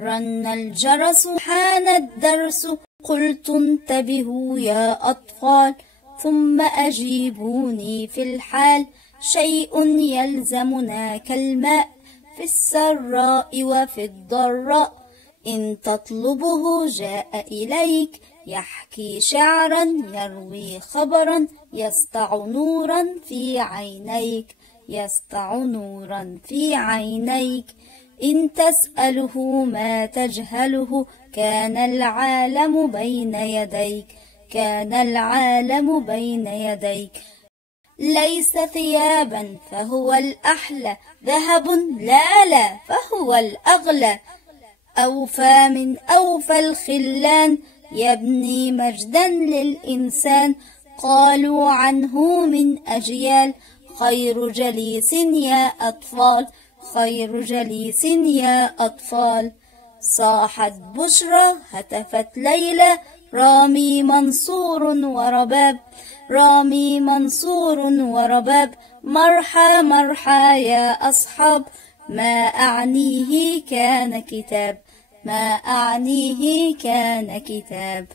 رن الجرس حان الدرس، قلت انتبهوا يا أطفال، ثم أجيبوني في الحال، شيء يلزمنا كالماء في السراء وفي الضراء، إن تطلبه جاء إليك، يحكي شعرا يروي خبرا، يسطع نورا في عينيك، يسطع نورا في عينيك، إن تسأله ما تجهله، كان العالم بين يديك، كان العالم بين يديك. ليس ثيابا فهو الأحلى، ذهب لا فهو الأغلى، أوفى من أوفى الخلان، يبني مجدا للإنسان، قالوا عنه من أجيال، خير جليس يا أطفال، خير جليس يا أطفال. صاحت بشرى هتفت ليلى، رامي منصور ورباب، رامي منصور ورباب، مرحى مرحى يا أصحاب، ما أعنيه كان كتاب، ما أعنيه كان كتاب.